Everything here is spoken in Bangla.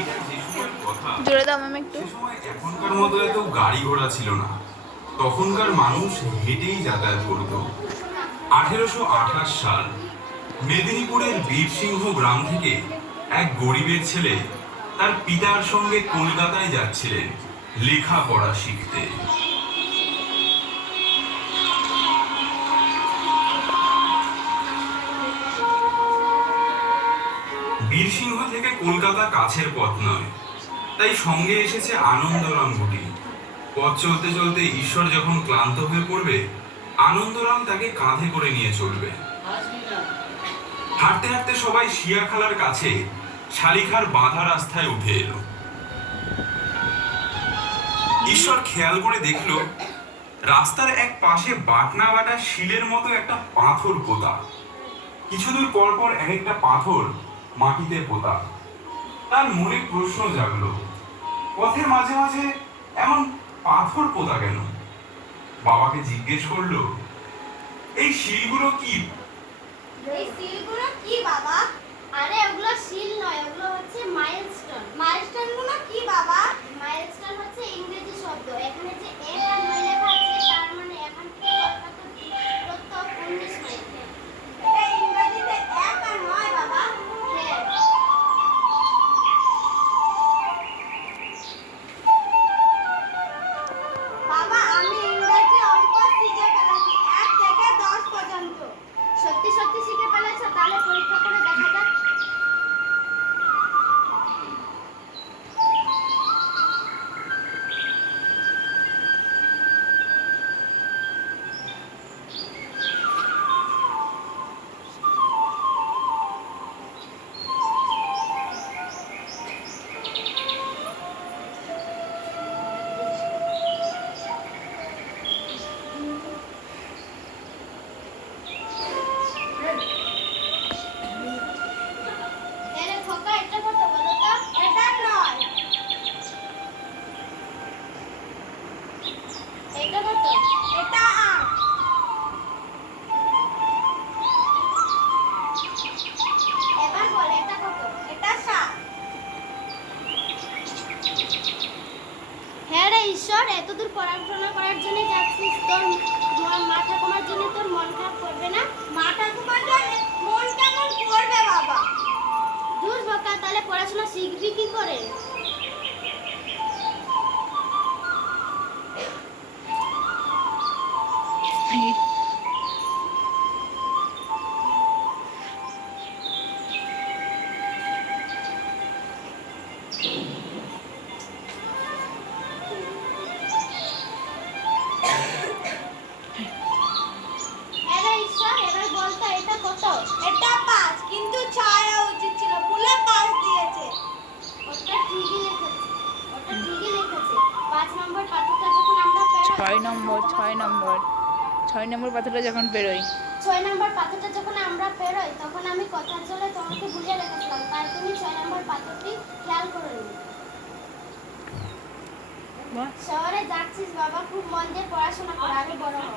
এটা যে সময়ের কথা, জোরে দাও আমি একটু। সে সময় এখনকার মতো এত গাড়ি ঘোড়া ছিল না। তখনকার মানুষ হেঁটেই যাতায়াত করত। 1828 সাল, মেদিনীপুরের বীরসিংহ গ্রাম থেকে এক গরিবের ছেলে তার পিতার সঙ্গে কলকাতায় যাচ্ছিলেন লেখাপড়া শিখতে। বীরসিংহ থেকে কলকাতা কাছের পথ নয়, তাই সঙ্গে এসেছে আনন্দরাম গুটি। পথ চলতে চলতে ঈশ্বর যখন ক্লান্ত হয়ে পড়বে, আনন্দরাম তাকে কাঁধে করে নিয়ে চলবে। হাঁটতে হাঁটতে সবাই শিয়াখালার কাছে শালিখার বাঁধা রাস্তায় উঠে এলো। ঈশ্বর খেয়াল করে দেখলো রাস্তার এক পাশে বাটনা বাটা শিলের মতো একটা পাথর পোতা। কিছুদূর পর পর এক একটা পাথর মাটিতে পোতা। তার মনে প্রশ্ন জাগলো, পথের মাঝে মাঝে এমন পাথর পোতা কেন? বাবাকে জিজ্ঞেস করলো, এই শিলগুলো কি? এই শিলগুলো কি বাবা? আরে ওগুলো শিল নয়, ওগুলো হচ্ছে মাইলস্টোন। মাইলস্টোনগুলো কি বাবা? মাইলস্টোন হচ্ছে ইংরেজি শব্দ। এখানে যে 1 আর 9 লেখা আছে, তার মানে এখান থেকে কলকাতা দূরত্ব 19 মাইল। এটা ইংরেজিতে 1 আর 9 বাবা। হ্যাঁ। বাবা আমি ইংরেজি অঙ্ক শিখে ফেলেছি 1 থেকে 10 পর্যন্ত। সত্যি সত্যি শিখে ফেলেছো? তাহলে পরীক্ষা করে দেখা যাক। এরে খোকা, এটা কত বলো তো? এটা 9। এটা কত? এটা 8। এবার বল এটা কত? এটা 7। হ্যাঁ রে ঈশ্বর, এতদূর পড়াশোনা করার জন্য যাচ্ছিস, তোর মা ঠাকুমার জন্য তোর মন খারাপ করবে না? মা ঠাকুমার জন্য মন কেমন করবে বাবা? দূর বোকা, তাহলে পড়াশোনা শিখবি কি করে? আরে ঈশ্বর, এবার বলতো এটা কত? এটা 5, কিন্তু 6 হওয়া উচিত ছিল, ভুলে 5 দিয়েছে। ওটা ঠিকই লিখেছে, ওটা ঠিকই লিখেছে। 5 নম্বর পাথরটা যখন আমরা পেরোই, 6 নম্বর 6 নম্বর পাথরটা যখন পেরোই। 6 নম্বর পাথরটা যখন আমরা পেরোই, তখন আমি কথার জন্য তোমাকে ভুলিয়ে রেখেছিলাম, তাই তুমি 6 নম্বর পাথরটি খেয়াল করোনি। বাহ। শহরে যাচ্ছিস বাবা, খুব মন দিয়ে পড়াশোনা কর, আগে বড় হ।